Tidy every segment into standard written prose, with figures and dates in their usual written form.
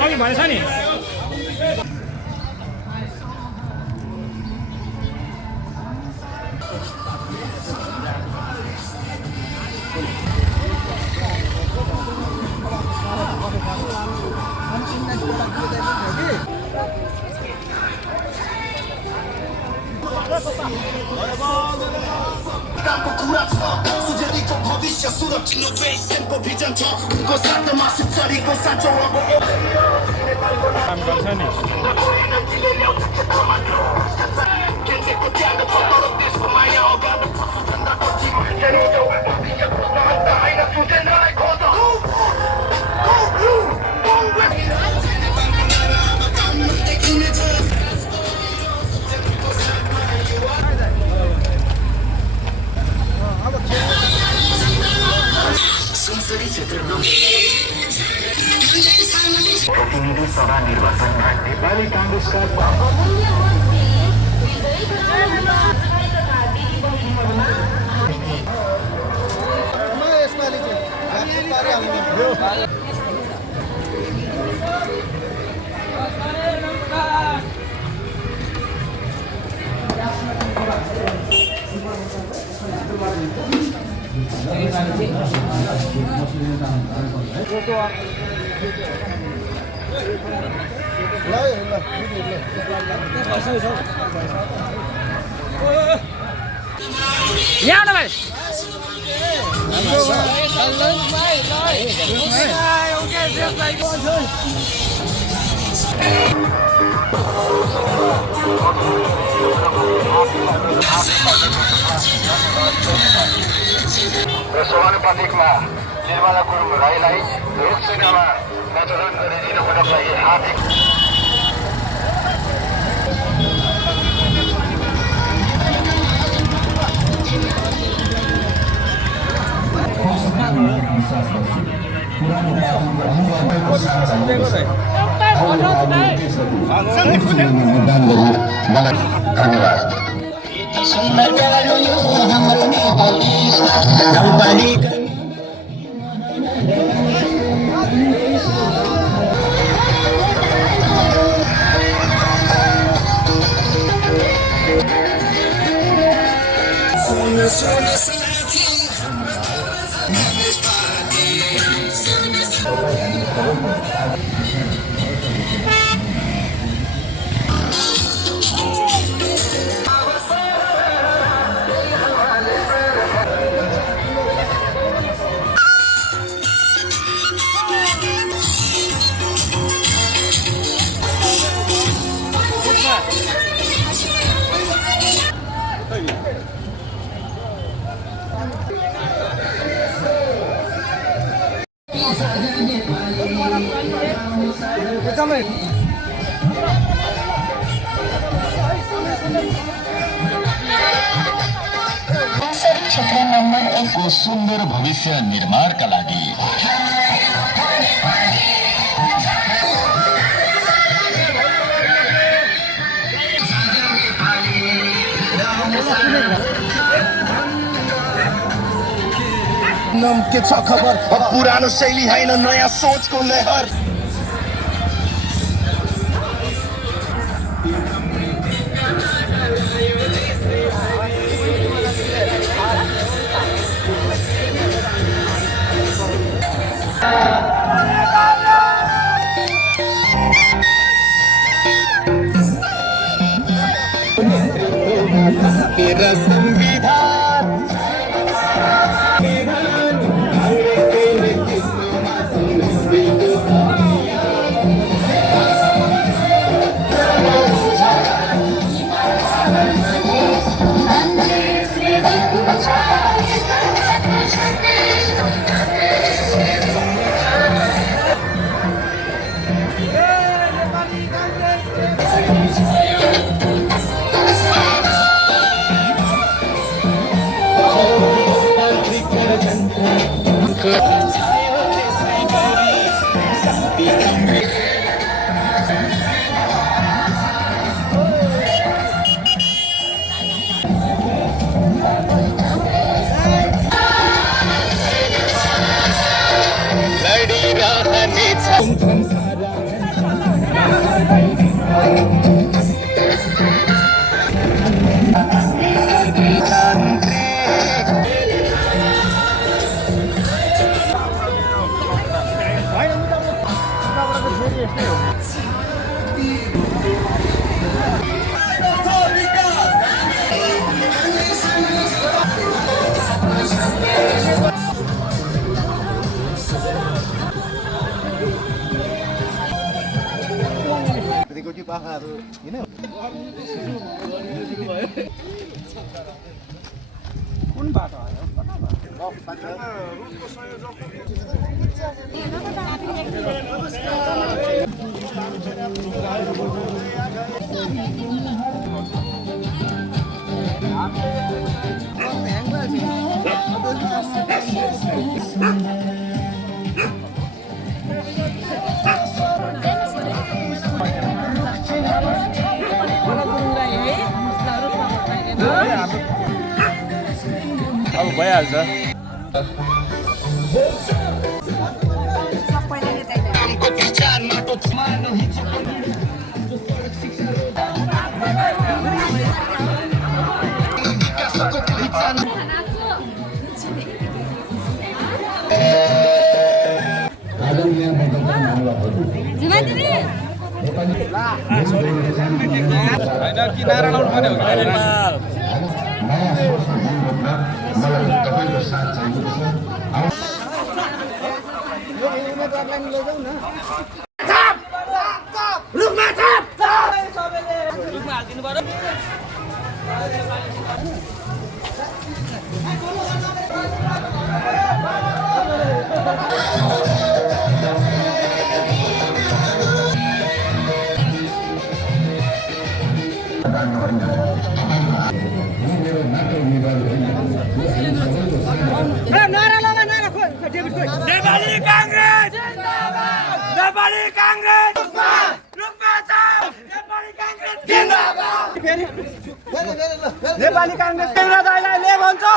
अघि भनेछ नि कामको कुरा छ सुझेलीको भविष्य सुरक्षित इनोभेसनको भिजन छ उनको साथमा सुचरीको साँचो अब काम गर्छ नि केन्द्रको त्याग फतर देशको माया अगाडि सुझन्दा पछि जेनिटो भविष्य खोज्न अन्त होइन सुझेन्द्रलाई खोज प्रतिनिधि सभा निर्वाचनमा नेपाली काङ्ग्रेसका यहाँ आउनु भाइ र समानुपातिकमा निर्मला गुरुङ राईलाई लोकसेनामा मतदान गरिदिनुको लागि हार्दिक क्षेत्र नम्बर 1 को सुन्दर भविष्य निर्माणका लागि के छ खबर पुरानो शैली हैन नयाँ सोचको लहर तेरा संविधान कुन बाटो आयो अब भइहाल्छ हमको पहचानना तो मानो ही सबको पहचान नेपाली कांग्रेस नेपाली कांग्रेस रुकमा छ नेपाली कांग्रेस जिन्दाबाद नेपाली कांग्रेस केन्द्र दाइलाई ले भन्छौ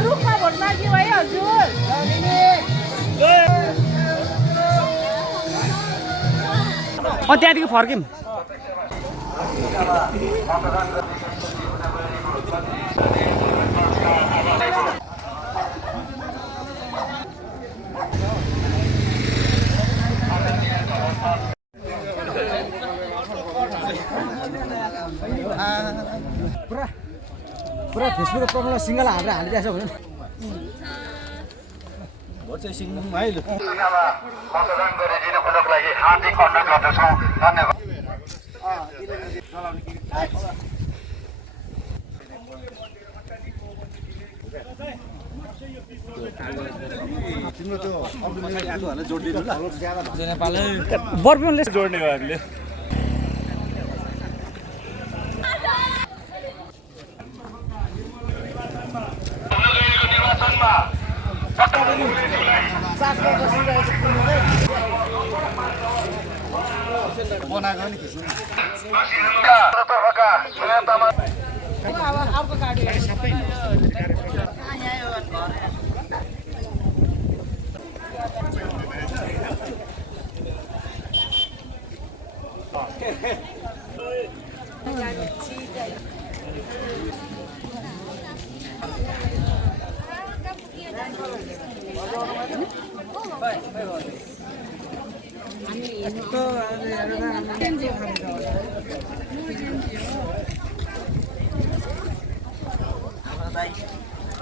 रुखमा भोट माग्यो है हजुर त्यहाँदेखि फर्किम पुरा फेसबुक प्रोफाइलमा सिङ्गल हालेर हालिरहेछ भने मतदान गरिदिनुको लागि हार्दिक अनुरोध गर्दछौँ धन्यवाद बर्पियोनले जोड्ने भयो हामीले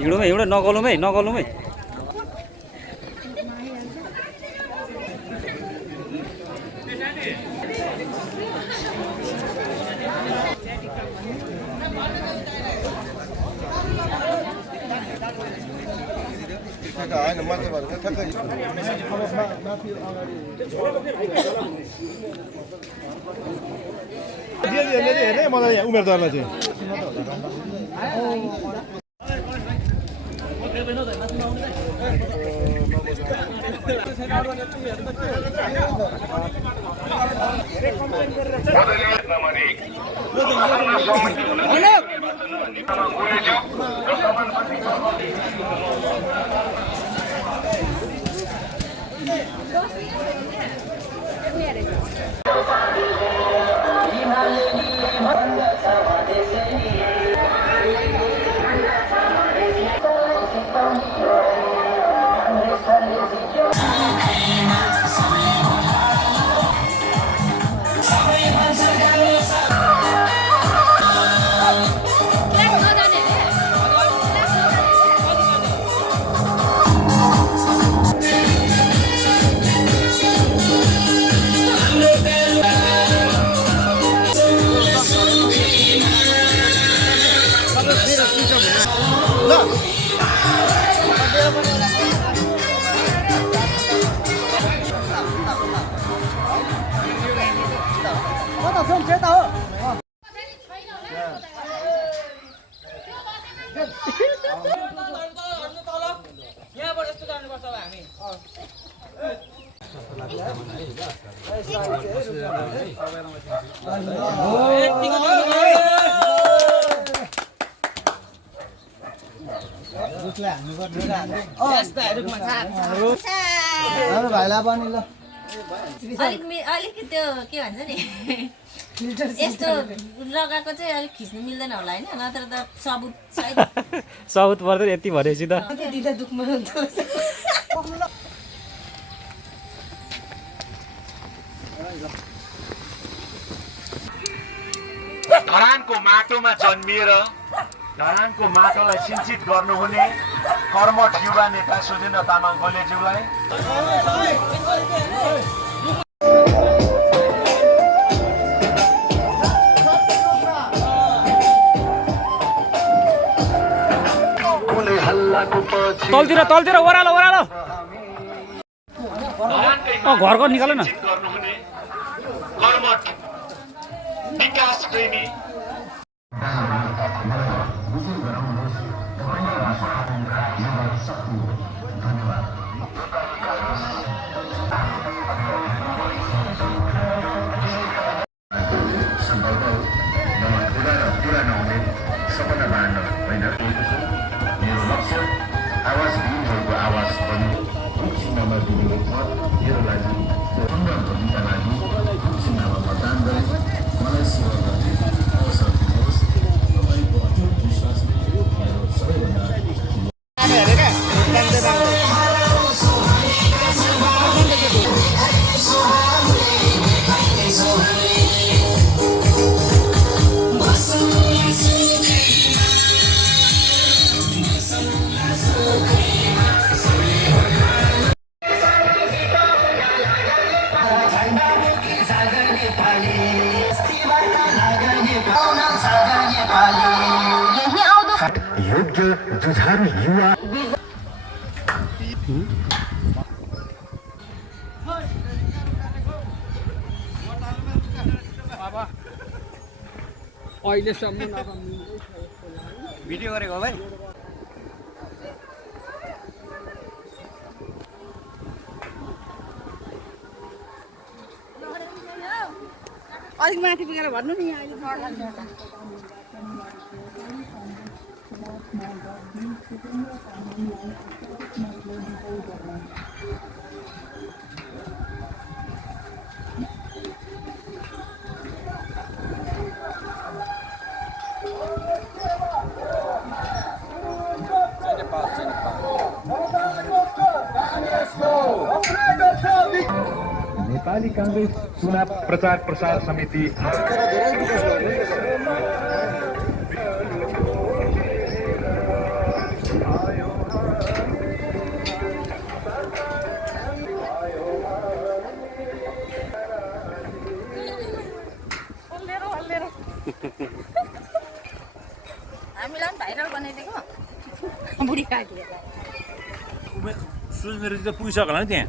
हिँडौँ नगलौँ है हेर्ने मलाई यहाँ उम्मेदवारलाई चाहिँ हाम्रो भाइलाई पनि ल अलिक त्यो के भन्छ नि यस्तो लगाएको चाहिँ अलिक खिच्नु मिल्दैन होला होइन नत्र त सबुत सबुत पर्दैन यति भनेपछि त दिँदा दुःखमा धरानको माटोमा जन्मिएर धरानको माटोलाई सिंचित गर्नुहुने कर्मठ युवा नेता सुजेन्द्र तामाङ गोलेज्यूलाई तलतिर तलतिर ओह्रालो ओह्रालो घरको निकाल न गर्नुहुने कर्मठ विकास प्रेमी पुरा नहुने सपना बाँड्न होइन मेरो लक्ष्य आवास दिनेहरूको आवास बन्नु रुख सीमामा दिएको छ मेरो लागि सुन्दर भविका लागि रुख सीमामा मतदान गरे मलाई सेवा गर्ने अवसर दिनुहोस् तपाईँको अटुट विश्वासले मेरो सबैभन्दा योग्य जुझारु युवा भिडियो गरेको भाइ अलिक माथि पुगेर भन्नु नि यहाँ नेपाली कांग्रेस चुनाव प्रचार प्रसार समिति हामीलाई पनि भाइरल बनाइदिएको बुढी काकीहरूलाई सुजमेर त पुगिसक्यो होला नि त्यहाँ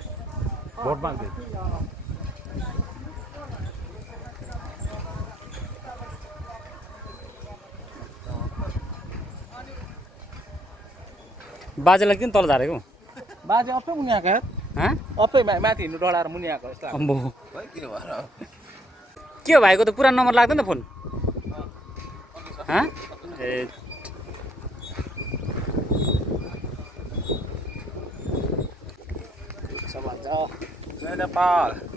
भोट माग्दै बाजेलाई किन तल झारेको बाजे अफै मुनि आएको अफै माथि हिँड्नु डढाएर मुनि आएको यस्तो अम्बो के हो भाइको त पुरानो नम्बर लाग्दैन फोन ए जय नेपाल